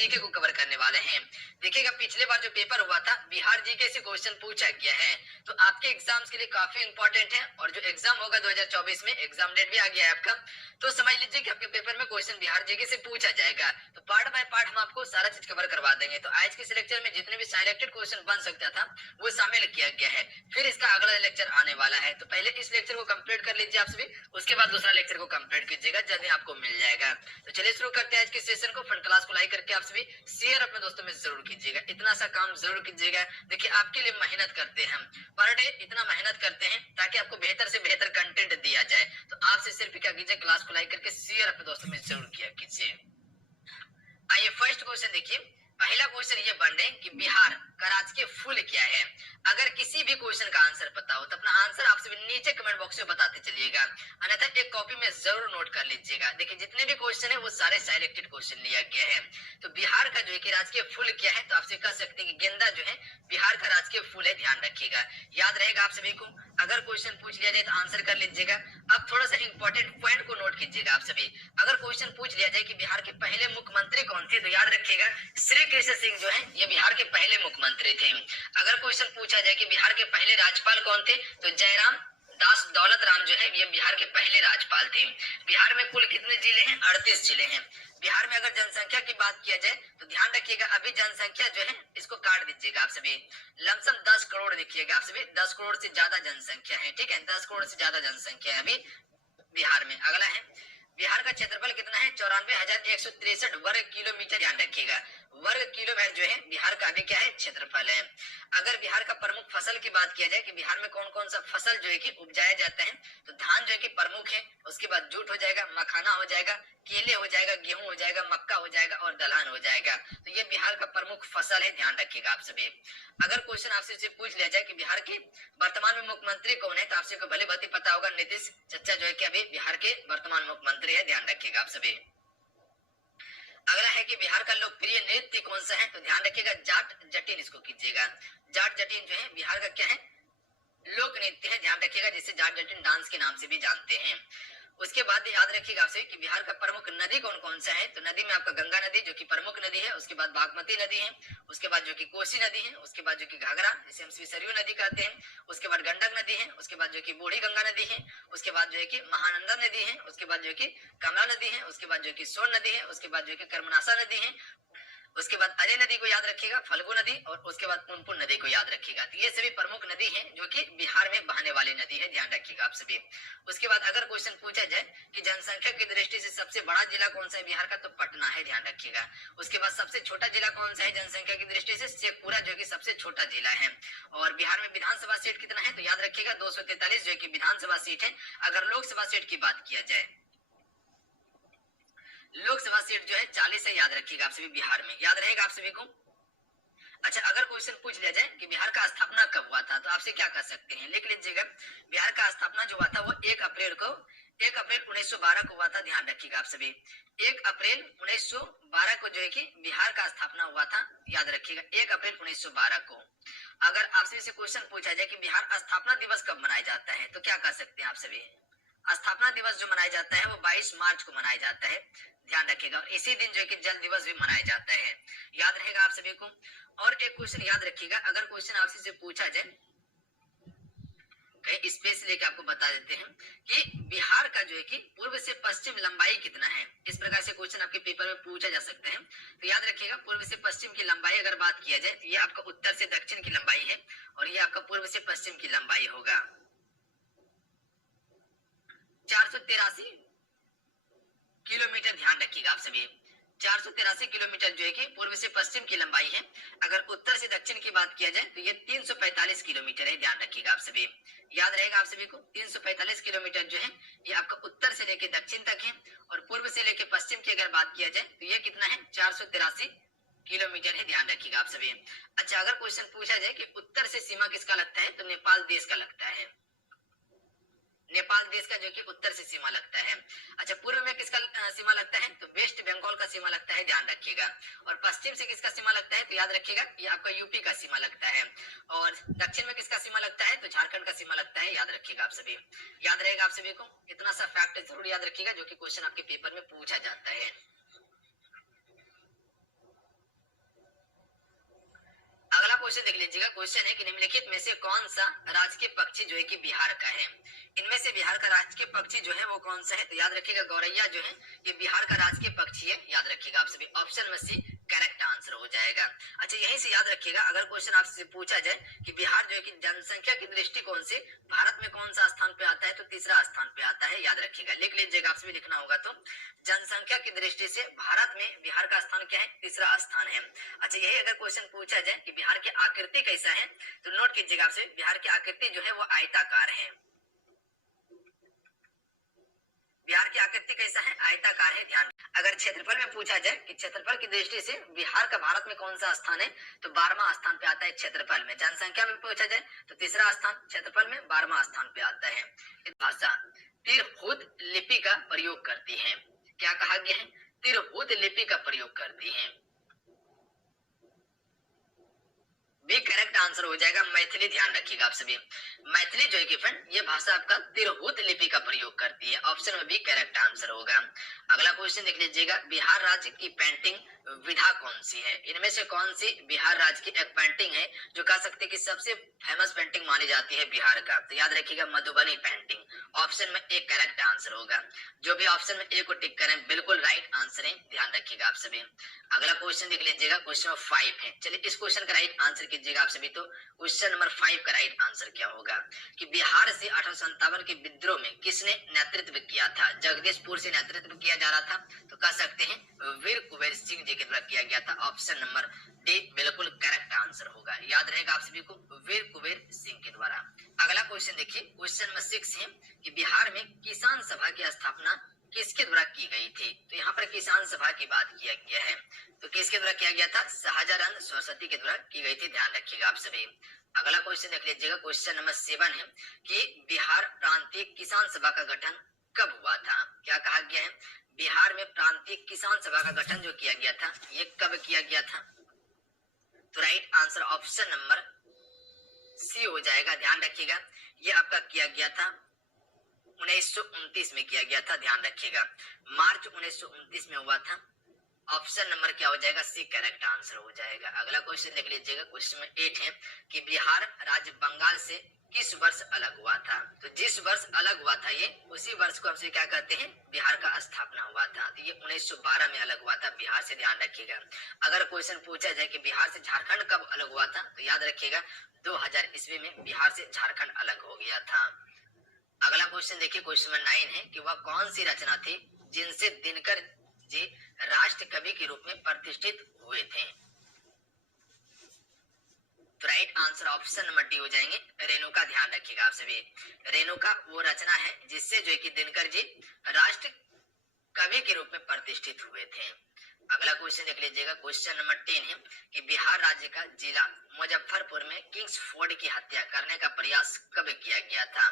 GK को cover करने वाले हैं। देखिएगा पिछले बार जो पेपर हुआ था बिहार जीके से क्वेश्चन पूछा गया है, तो आपके एग्जाम्स के लिए काफी इंपॉर्टेंट है। और जो एग्जाम होगा 2024 में, एग्जाम डेट भी आ गया है आपका, तो समझ लीजिए कि आपके पेपर में क्वेश्चन बिहार जीके से पूछा जाएगा। तो पार्ट बाय पार्ट हम आपको सारा चीज कवर करवा देंगे। तो आज के इस लेक्चर में जितने भी सिलेक्टेड क्वेश्चन बन सकता था वो शामिल किया गया है। फिर इसका अगला लेक्चर आने वाला है, तो पहले इस लेक्चर को कंप्लीट कर लीजिए आप सभी, उसके बाद दूसरा लेक्चर को कंप्लीट कीजिएगा, जल्दी आपको मिल जाएगा। तो चलिए शुरू करते हैं आज के सेशन को। फ्रंट क्लास को लाइक करके आप सभी शेयर अपने दोस्तों में जरूर कीजिएगा, इतना सा काम जरूर कीजिएगा। देखिए आपके लिए मेहनत करते हैं हम, पर डे इतना मेहनत करते हैं ताकि आपको बेहतर से बेहतर कंटेंट दिया जाए। तो आपसे सिर्फ क्या कीजिए, क्लास को लाइक करके शेयर अपने दोस्तों में जरूर किया कीजिए। आइए फर्स्ट क्वेश्चन देखिए। पहला क्वेश्चन ये बन रहे कि बिहार का राजकीय फूल क्या है। अगर किसी भी क्वेश्चन का आंसर पता हो तो अपना आंसर आप सभी नीचे कमेंट बॉक्स में बताते चलिएगा, अन्यथा एक कॉपी में जरूर नोट कर लीजिएगा। देखिए जितने भी क्वेश्चन है वो सारे सिलेक्टेड क्वेश्चन लिया गया है। तो बिहार का जो है कि राजकीय फूल क्या है, तो आपसे कह सकते हैं कि गेंदा जो है बिहार का राजकीय फूल है, ध्यान रखिएगा, याद रहेगा आप सभी को। अगर क्वेश्चन पूछ लिया जाए तो आंसर कर लीजिएगा। अब थोड़ा सा इंपॉर्टेंट पॉइंट को नोट कीजिएगा आप सभी। अगर क्वेश्चन पूछ लिया जाए कि बिहार के पहले मुख्यमंत्री कौन थे, तो याद रखिएगा श्री कृष्ण सिंह जो है ये बिहार के पहले मुख्यमंत्री थे। अगर क्वेश्चन पूछा जाए कि बिहार के पहले राज्यपाल कौन थे, तो जयराम दास दौलत राम जो है ये बिहार के पहले राज्यपाल थे। बिहार में कुल कितने जिले हैं, 38 जिले हैं। बिहार में अगर जनसंख्या की बात किया जाए तो ध्यान रखिएगा अभी जनसंख्या जो है इसको काट दीजिएगा आप सभी, लमसम 10 करोड़ देखिएगा आप सभी, 10 करोड़ से ज्यादा जनसंख्या है, ठीक है, 10 करोड़ से ज्यादा जनसंख्या है अभी बिहार में। अगला है बिहार का क्षेत्रफल कितना है, 94,163 वर्ग किलोमीटर, ध्यान रखिएगा वर्ग किलोमीटर जो है बिहार का अभी क्या है, क्षेत्रफल है। अगर बिहार का प्रमुख फसल की बात किया जाए कि बिहार में कौन कौन सा फसल जो है कि उपजाया जाता है, तो धान जो है कि प्रमुख है, उसके बाद जूट हो जाएगा, मखाना हो जाएगा, केले हो जाएगा, गेहूं हो जाएगा, मक्का हो जाएगा और दलहन हो जाएगा। तो ये बिहार का प्रमुख फसल है, ध्यान रखिएगा आप सभी। अगर क्वेश्चन आपसे पूछ लिया जाए कि बिहार के वर्तमान में मुख्यमंत्री कौन है, तो आपसे भले भले पता होगा नीतीश चाचा जो है कि अभी बिहार के वर्तमान मुख्यमंत्री है, ध्यान रखिएगा आप सभी। अगला है कि बिहार का लोकप्रिय नृत्य कौन सा है, तो ध्यान रखिएगा जाट जटिन इसको कीजिएगा। जाट जटिन जो है बिहार का क्या है, लोक नृत्य है, ध्यान रखिएगा, जिसे जाट जटिन डांस के नाम से भी जानते हैं। उसके बाद याद रखिएगा आपसे कि बिहार का प्रमुख नदी कौन कौन सा है, तो नदी में आपका गंगा नदी जो कि प्रमुख नदी है, उसके बाद बागमती नदी है, उसके बाद जो कि कोसी नदी है, उसके बाद जो कि घाघरा जिसे हम सरयू नदी कहते हैं, उसके बाद गंडक नदी है, उसके बाद जो कि बूढ़ी गंगा नदी है, उसके बाद जो है कि महानंदा नदी है, उसके बाद जो कि कमला नदी है, उसके बाद जो कि सोन नदी है, उसके बाद जो कि कर्मनासा नदी है, उसके बाद अजय नदी को याद रखिएगा, फल्गु नदी, और उसके बाद पुनपुन नदी को याद रखिएगा। तो ये सभी प्रमुख नदी हैं जो कि बिहार में बहने वाली नदी है, ध्यान रखिएगा आप सभी। उसके बाद अगर क्वेश्चन पूछा जाए कि जनसंख्या की दृष्टि से सबसे बड़ा जिला कौन सा है बिहार का, तो पटना है, ध्यान रखिएगा। उसके बाद सबसे छोटा जिला कौन सा है जनसंख्या की दृष्टि से, शेखपुरा जो कि सबसे छोटा जिला है। और बिहार में विधानसभा सीट कितना है, तो याद रखिएगा 243 जो कि विधानसभा सीट है। अगर लोकसभा सीट की बात किया जाए, लोकसभा सीट जो है 40 है, याद रखिएगा आप सभी, बिहार में, याद रहेगा आप सभी को। अच्छा अगर क्वेश्चन पूछ लिया जाए कि बिहार का स्थापना कब हुआ था, तो आपसे क्या कर सकते हैं, लिख लीजिएगा। बिहार का स्थापना जो हुआ था वो 1 अप्रैल 1912 को हुआ था, ध्यान रखिएगा आप सभी। 1 अप्रैल 1912 को जो है कि बिहार का स्थापना हुआ था, याद रखिएगा 1 अप्रैल 1912 को। अगर आपसे से क्वेश्चन पूछा जाए कि बिहार स्थापना दिवस कब मनाया जाता है, तो क्या कर सकते हैं आप सभी। स्थापना दिवस जो मनाया जाता है वो 22 मार्च को मनाया जाता है, ध्यान रखिएगा। और इसी दिन जो है कि जल दिवस भी मनाया जाता है, याद रहेगा आप सभी को। और एक क्वेश्चन याद रखिएगा, अगर क्वेश्चन आपसे से पूछा जाए, कहीं स्पेस लेके आपको बता देते हैं कि बिहार का जो है कि पूर्व से पश्चिम लंबाई कितना है, इस प्रकार से क्वेश्चन आपके पेपर में पूछा जा सकता है। तो याद रखिएगा पूर्व से पश्चिम की लंबाई अगर बात किया जाए तो ये आपका उत्तर से दक्षिण की लंबाई है, और ये आपका पूर्व से पश्चिम की लंबाई होगा 483 किलोमीटर, ध्यान रखिएगा आप सभी। 483 किलोमीटर जो है कि पूर्व से पश्चिम की लंबाई है। अगर उत्तर से दक्षिण की बात किया जाए तो ये 345 किलोमीटर है, ध्यान रखिएगा आप सभी, याद रहेगा आप सभी को। 345 किलोमीटर जो है ये आपका उत्तर से लेकर दक्षिण तक है, और पूर्व से लेकर पश्चिम की अगर बात किया जाए तो ये कितना है, 483 किलोमीटर है, ध्यान रखिएगा आप सभी। अच्छा अगर क्वेश्चन पूछा जाए कि उत्तर से सीमा किसका लगता है, तो नेपाल देश का लगता है, नेपाल देश का जो कि उत्तर से सीमा लगता है। अच्छा पूर्व में किसका सीमा लगता है, तो वेस्ट बंगाल का सीमा लगता है, ध्यान रखिएगा। और पश्चिम से किसका सीमा लगता है, तो याद रखिएगा ये आपका यूपी का सीमा लगता है। और दक्षिण में किसका सीमा लगता है, तो झारखंड का सीमा लगता है, याद रखिएगा आप सभी। याद रहेगा आप सभी को, इतना सा फैक्ट जरूर याद रखिएगा जो कि क्वेश्चन आपके पेपर में पूछा जाता है। क्वेश्चन देख लीजिएगा। क्वेश्चन है कि निम्नलिखित में से कौन सा राजकीय पक्षी जो है कि बिहार का है। इनमें से बिहार का राजकीय पक्षी जो है वो कौन सा है, तो याद रखिएगा गौरैया जो है ये बिहार का राजकीय पक्षी है। याद रखिएगा आप सभी, ऑप्शन में सी करेक्ट आंसर हो जाएगा। अच्छा यहीं से याद रखिएगा, अगर क्वेश्चन आपसे पूछा जाए कि बिहार जो है कि जनसंख्या की दृष्टिकोण से भारत में कौन सा स्थान पे आता है, तो तीसरा स्थान पे आता है। याद रखिएगा, लिख लीजिएगा, आपसे भी लिखना होगा। तो जनसंख्या की दृष्टि से भारत में बिहार का स्थान क्या है, तीसरा स्थान है। अच्छा यही अगर क्वेश्चन पूछा जाए कि बिहार की आकृति कैसा है, तो नोट कीजिएगा आपसे, बिहार की आकृति जो है वो आयताकार है। बिहार की आकृति कैसा है, आयताकार है। ध्यान, अगर क्षेत्रफल में पूछा जाए कि क्षेत्रफल की दृष्टि से बिहार का भारत में कौन सा स्थान है, तो 12वां स्थान पे आता है क्षेत्रफल में। जनसंख्या में पूछा जाए तो तीसरा स्थान, क्षेत्रफल में 12वां स्थान पे आता है। भाषा तिरहुत लिपि का प्रयोग करती है। क्या कहा गया है, तिरहुत लिपि का प्रयोग करती है। बी करेक्ट आंसर हो जाएगा मैथिली। ध्यान रखिएगा आप सभी, मैथिली जो है कि फ्रेंड ये भाषा आपका तिरहुत लिपि का प्रयोग करती है। ऑप्शन में बी करेक्ट आंसर होगा। अगला क्वेश्चन देख लीजिएगा, बिहार राज्य की पेंटिंग विधा कौन सी है। इनमें से कौन सी बिहार राज्य की एक पेंटिंग है जो कह सकते हैं कि सबसे फेमस पेंटिंग मानी जाती है बिहार का, तो याद रखिएगा मधुबनी पेंटिंग। ऑप्शन में ए करेक्ट आंसर होगा। जो भी ऑप्शन में ए को टिक करें बिल्कुल राइट आंसर है। ध्यान रखिएगा आप सभी। अगला क्वेश्चन देख लीजिएगा, क्वेश्चन नंबर 5 है। चलिए इस क्वेश्चन का राइट आंसर कीजिएगा आप सभी। तो क्वेश्चन नंबर 5 का राइट आंसर क्या होगा कि बिहार से 1857 के विद्रोह में किसने नेतृत्व किया था। जगदीशपुर से नेतृत्व किया जा रहा था, तो कह सकते हैं वीर कुबेर सिंह जी के द्वारा किया गया था। ऑप्शन नंबर डी बिल्कुल करेक्ट आंसर होगा। याद रहेगा आप सभी को, वीर कुबेर सिंह के द्वारा। अगला क्वेश्चन देखिए, क्वेश्चन नंबर 6 है कि बिहार में किसान सभा की स्थापना किसके द्वारा की गई थी। तो यहाँ पर किसान सभा की बात किया गया है, तो किसके द्वारा किया गया था, शाहजहां सरस्वती के द्वारा की गई थी। ध्यान रखिएगा आप सभी। अगला क्वेश्चन देख लीजिएगा, क्वेश्चन नंबर 7 है कि बिहार प्रांतीय किसान सभा का गठन कब हुआ था। क्या कहा गया है, बिहार में प्रांतीय किसान सभा का गठन जो किया गया था ये कब किया गया था, तो right answer option number C हो जाएगा। ध्यान रखिएगा, ये आपका किया गया था 1929 में किया गया था। ध्यान रखिएगा, मार्च 1929 में हुआ था। ऑप्शन नंबर क्या हो जाएगा, सी करेक्ट आंसर हो जाएगा। अगला क्वेश्चन देख लीजिएगा, क्वेश्चन नंबर 8 है कि बिहार राज्य बंगाल से किस वर्ष अलग हुआ था। तो जिस वर्ष अलग हुआ था ये, उसी वर्ष को हमसे क्या कहते हैं, बिहार का स्थापना हुआ था। तो ये 1912 में अलग हुआ था बिहार से। ध्यान रखिएगा। अगर क्वेश्चन पूछा जाए कि बिहार से झारखंड कब अलग हुआ था, तो याद रखिएगा 2000 ईस्वी में बिहार से झारखंड अलग हो गया था। अगला क्वेश्चन देखिए, क्वेश्चन नंबर 9 है कि वह कौन सी रचना थी जिनसे दिनकर जी राष्ट्र कवि के रूप में प्रतिष्ठित हुए थे। तो right answer option number D हो जाएंगे, रेणुका। ध्यान रखिएगा आप सभी, रेणुका वो रचना है जिससे जो है कि दिनकर जी राष्ट्र कवि के रूप में प्रतिष्ठित हुए थे। अगला क्वेश्चन देख लीजिएगा, क्वेश्चन नंबर 10 है कि बिहार राज्य का जिला मुजफ्फरपुर में किंग्सफोर्ड की हत्या करने का प्रयास कब किया गया था।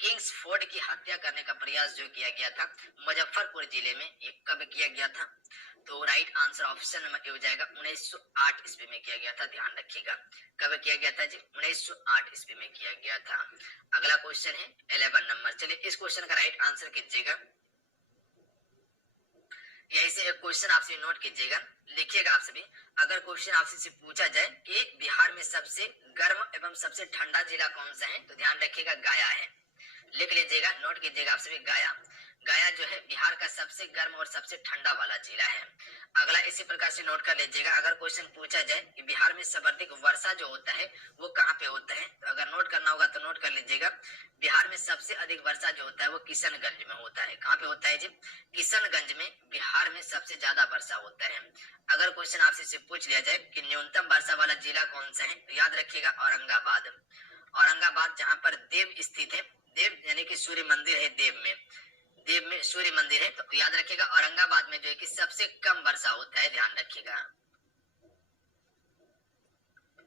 किंग्सफोर्ड की हत्या करने का प्रयास जो किया गया था मुजफ्फरपुर जिले में, ये कब किया गया था, तो right answer option number A हो जाएगा 1908 ईस्वी में किया गया था। ध्यान रखिएगा, कब किया गया था जी, 1908 ईस्वी में किया गया था। अगला क्वेश्चन है 11 नंबर। चलिए इस क्वेश्चन का राइट आंसर कीजिएगा। यही से एक क्वेश्चन आपसे नोट कीजिएगा, लिखिएगा आप सभी। अगर क्वेश्चन आपसे पूछा जाए कि बिहार में सबसे गर्म एवं सबसे ठंडा जिला कौन सा है, तो ध्यान रखिएगा गया है। लिख लीजिएगा, नोट कीजिएगा आप सभी, गया। गया जो है बिहार का सबसे गर्म और सबसे ठंडा वाला जिला है। अगला इसी प्रकार से नोट कर लीजिएगा, अगर क्वेश्चन पूछा जाए कि बिहार में सर्वाधिक वर्षा जो होता है वो कहाँ पे होता है, तो अगर नोट करना होगा तो नोट कर लीजिएगा, बिहार में सबसे अधिक वर्षा जो होता है वो किशनगंज में होता है। कहाँ पे होता है जी, किशनगंज में बिहार में सबसे ज्यादा वर्षा होता है। अगर क्वेश्चन आपसे पूछ लिया जाए कि न्यूनतम वर्षा वाला जिला कौन सा है, तो याद रखिएगा औरंगाबाद। औरंगाबाद जहाँ पर देव स्थित है, देव यानी कि सूर्य मंदिर है, देव में सूर्य मंदिर है, तो याद रखिएगा औरंगाबाद में जो है कि सबसे कम वर्षा होता है। ध्यान रखिएगा,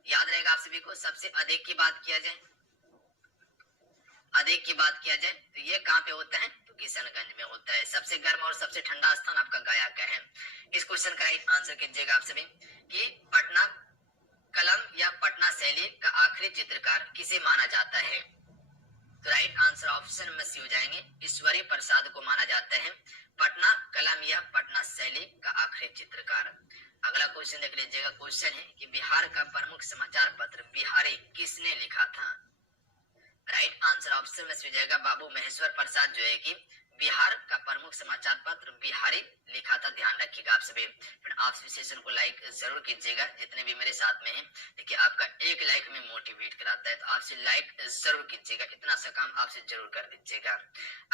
याद रहेगा आप सभी को। सबसे अधिक की बात किया जाए, अधिक की बात किया जाए तो ये कहाँ पे होता है, तो किशनगंज में होता है। सबसे गर्म और सबसे ठंडा स्थान आपका गया का है। इस क्वेश्चन का राइट आंसर कीजिएगा आप सभी कि पटना कलम या पटना शैली का आखिरी चित्रकार किसे माना जाता है, तो राइट आंसर ऑप्शन में सी हो जाएंगे, ईश्वरी प्रसाद को माना जाता है पटना कलम या पटना शैली का आखिरी चित्रकार। अगला क्वेश्चन देख लीजिएगा। क्वेश्चन है कि बिहार का प्रमुख समाचार पत्र बिहारी किसने लिखा था? राइट आंसर ऑप्शन में हो जाएगा बाबू महेश्वर प्रसाद जो है कि बिहार का प्रमुख समाचार पत्र बिहारी लिखा था। ध्यान रखिएगा आप सभी। फिर आप सेशन को लाइक जरूर कीजिएगा जितने भी मेरे साथ में हैं। देखिए आपका एक लाइक में मोटिवेट कराता है, तो आपसे लाइक जरूर कीजिएगा, इतना सा काम आपसे जरूर कर दीजिएगा।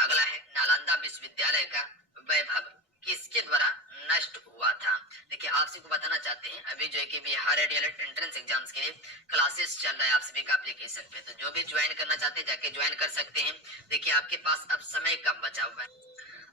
अगला है नालंदा विश्वविद्यालय का वैभव किसके द्वारा नष्ट हुआ था? देखिए आप सभी को बताना चाहते हैं अभी जो है कि बिहार एंट्रेंस एग्जाम्स के लिए क्लासेस चल रहा है आप सभी का एप्लीकेशन पे, तो जो भी ज्वाइन करना चाहते हैं जाके ज्वाइन कर सकते हैं। देखिए आपके पास अब समय कम बचा हुआ है।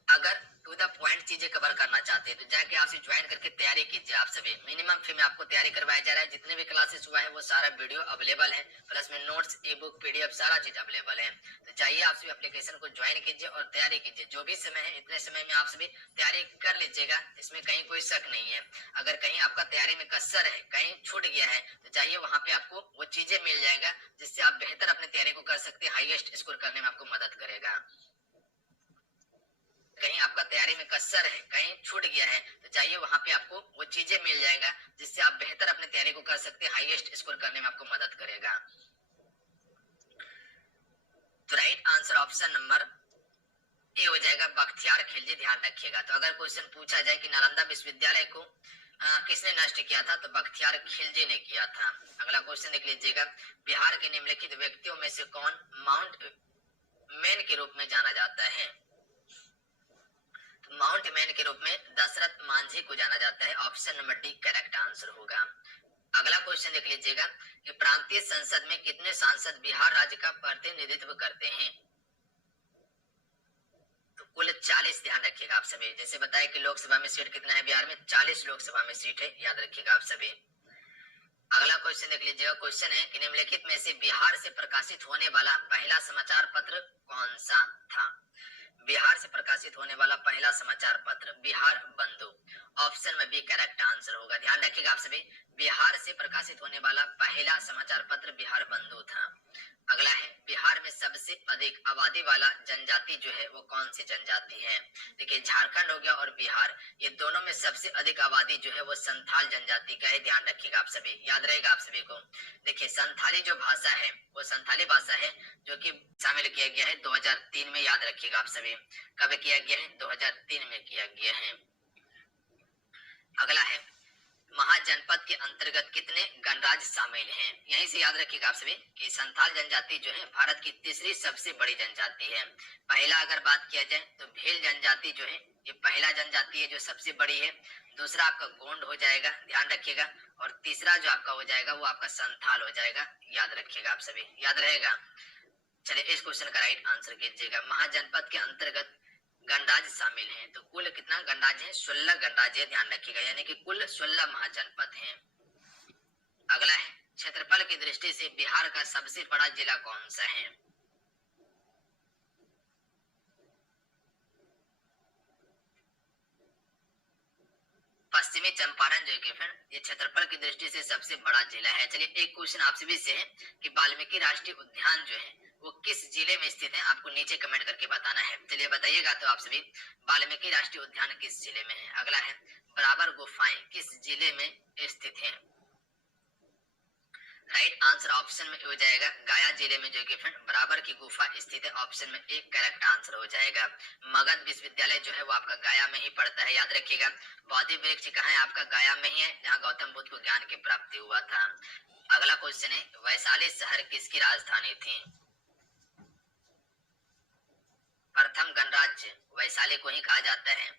अगर टू द पॉइंट चीजें कवर करना चाहते हैं तो जाके आपसे ज्वाइन करके तैयारी कीजिए। आप सभी मिनिमम फी में आपको तैयारी करवाया जा रहा है। जितने भी क्लासेस हुआ है वो सारा वीडियो अवेलेबल है, प्लस में नोट्स, ई बुक, पीडीएफ सारा चीज अवेलेबल है। तो जाइए आप सभी एप्लीकेशन को ज्वाइन कीजिए और तैयारी कीजिए। जो भी समय है इतने समय में आप सभी तैयारी कर लीजिएगा, इसमें कहीं कोई शक नहीं है। अगर कहीं आपका तैयारी में कसर है, कहीं छूट गया है, तो जाइए वहां पे आपको वो चीजें मिल जाएगा जिससे आप बेहतर अपनी तैयारी को कर सकते हैं, हाईएस्ट स्कोर करने में आपको मदद करेगा। कहीं आपका तैयारी में कसर है, कहीं छूट गया है, तो जाइए वहां पे आपको वो चीजें मिल जाएगा जिससे आप बेहतर अपनी तैयारी को कर सकते हैं, हाईएस्ट स्कोर करने में आपको मदद करेगा। तो right answer option number A हो जाएगा बख्तियार खिलजी। ध्यान रखिएगा। तो अगर क्वेश्चन पूछा जाए कि नालंदा विश्वविद्यालय को किसने नष्ट किया था, तो बख्तियार खिलजी ने किया था। अगला क्वेश्चन देख लीजिएगा। बिहार के निम्नलिखित व्यक्तियों में से कौन माउंट मैन के रूप में जाना जाता है? माउंट मैन के रूप में दशरथ मांझी को जाना जाता है। Option number D correct answer होगा। अगला क्वेश्चन देख लीजिएगा कि प्रांतीय संसद में कितने सांसद बिहार राज्य का प्रतिनिधित्व करते हैं? तो कुल 40। ध्यान रखिएगा आप सभी। जैसे बताया कि लोकसभा में सीट कितना है बिहार में, 40 लोकसभा में सीट है, याद रखिएगा आप सभी। अगला क्वेश्चन देख लीजिएगा। क्वेश्चन है कि निम्नलिखित में से बिहार से प्रकाशित होने वाला पहला समाचार पत्र कौन सा था? बिहार से प्रकाशित होने वाला पहला समाचार पत्र बिहार बंधु। ऑप्शन में बी करेक्ट आंसर होगा। ध्यान रखिएगा आप सभी। बिहार से प्रकाशित होने वाला पहला समाचार पत्र बिहार बंधु था। अगला है बिहार में सबसे अधिक आबादी वाला जनजाति जो है वो कौन सी जनजाति है? देखिए झारखंड हो गया और बिहार, ये दोनों में सबसे अधिक आबादी जो है वो संथाल जनजाति का है। ध्यान रखिएगा आप सभी, याद रहेगा आप सभी को। देखिए संथाली जो भाषा है वो संथाली भाषा है जो कि शामिल किया गया है 2003 में। याद रखिएगा आप सभी, कब किया गया है? 2003 में किया गया है। अगला है महाजनपद के अंतर्गत कितने गणराज्य शामिल हैं? यहीं से याद रखिएगा आप सभी कि संथाल जनजाति जो है भारत की तीसरी सबसे बड़ी जनजाति है। पहला अगर बात किया जाए तो भील जनजाति जो है ये पहला जनजाति है जो सबसे बड़ी है। दूसरा आपका गोंड हो जाएगा, ध्यान रखिएगा। और तीसरा जो आपका हो जाएगा वो आपका संथाल हो जाएगा। याद रखिएगा आप सभी, याद रहेगा। चलिए इस क्वेश्चन का राइट आंसर कीजिएगा। महाजनपद के अंतर्गत गणराज्य शामिल हैं, तो कुल कितना गणराज्य है? 16 गणराज्य, ध्यान रखिएगा, यानी कि कुल 16 महाजनपद हैं। अगला है क्षेत्रफल की दृष्टि से बिहार का सबसे बड़ा जिला कौन सा है? पश्चिमी चंपारण जो कि फिर ये क्षेत्रफल की दृष्टि से सबसे बड़ा जिला है। चलिए एक क्वेश्चन आपसे भी से है कि वाल्मीकि राष्ट्रीय उद्यान जो है वो किस जिले में स्थित है? आपको नीचे कमेंट करके बताना है। चलिए बताइएगा तो आप सभी, वाल्मीकि राष्ट्रीय उद्यान किस जिले में है? अगला है बराबर गुफाएं किस जिले में स्थित है? राइट आंसर ऑप्शन में हो जाएगा गया जिले में जो कि फ्रेंड बराबर की गुफा स्थित है। ऑप्शन में एक करेक्ट आंसर हो जाएगा। मगध विश्वविद्यालय जो है वो आपका गया में ही पड़ता है, याद रखिएगा। बोधि वृक्ष कहाँ है? आपका गया में ही है, जहाँ गौतम बुद्ध को ज्ञान की प्राप्ति हुआ था। अगला क्वेश्चन है वैशाली शहर किसकी राजधानी थी? प्रथम गणराज्य वैशाली को ही कहा जाता है,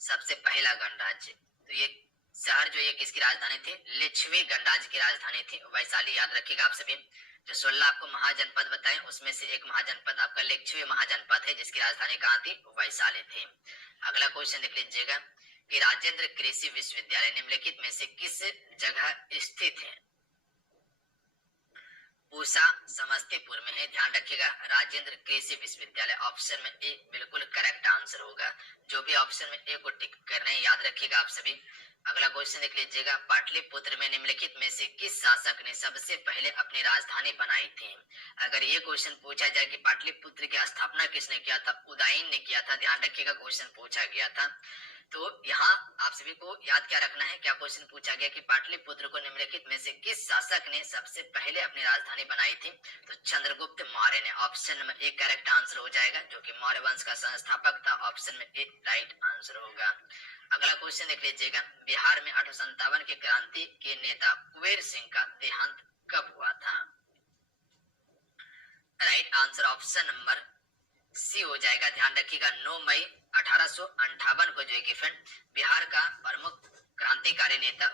सबसे पहला गणराज्य। तो ये शहर जो ये किसकी राजधानी थी? लिच्छवी गणराज्य की राजधानी थी वैशाली। याद रखिएगा आप सभी। जो 16 आपको महाजनपद बताए उसमें से एक महाजनपद आपका लिच्छवी महाजनपद है जिसकी राजधानी कहाँ थी? वैशाली थी। अगला क्वेश्चन देख लीजिएगा कि राजेंद्र कृषि विश्वविद्यालय निम्नलिखित में से किस जगह स्थित है? पूसा समस्तीपुर में है, ध्यान रखिएगा। राजेंद्र कृषि विश्वविद्यालय ऑप्शन में ए बिल्कुल करेक्ट आंसर होगा। जो भी ऑप्शन में ए को टिक करना है, याद रखिएगा आप सभी। अगला क्वेश्चन देख लीजिएगा पाटलिपुत्र में निम्नलिखित में से किस शासक ने सबसे पहले अपनी राजधानी बनाई थी? अगर ये क्वेश्चन पूछा जाए कि पाटलिपुत्र की स्थापना किसने किया था? उदयन ने किया था, ध्यान रखिएगा, क्वेश्चन पूछा गया था। तो यहाँ आप सभी को याद क्या रखना है, क्या क्वेश्चन पूछा गया कि पाटलिपुत्र को निम्नलिखित में से किस शासक ने सबसे पहले अपनी राजधानी बनाई थी? तो चंद्रगुप्त मौर्य ने। Option number A correct answer हो जाएगा, जो कि मौर्य वंश का संस्थापक था। ऑप्शन में ए राइट आंसर होगा। अगला क्वेश्चन देख लीजिएगा, बिहार में 1857 की क्रांति के नेता कुबेर सिंह का देहांत कब हुआ था? Right answer option number C हो जाएगा। ध्यान रखिएगा 9 मई 1858 को जो है कि बिहार का प्रमुख क्रांतिकारी नेता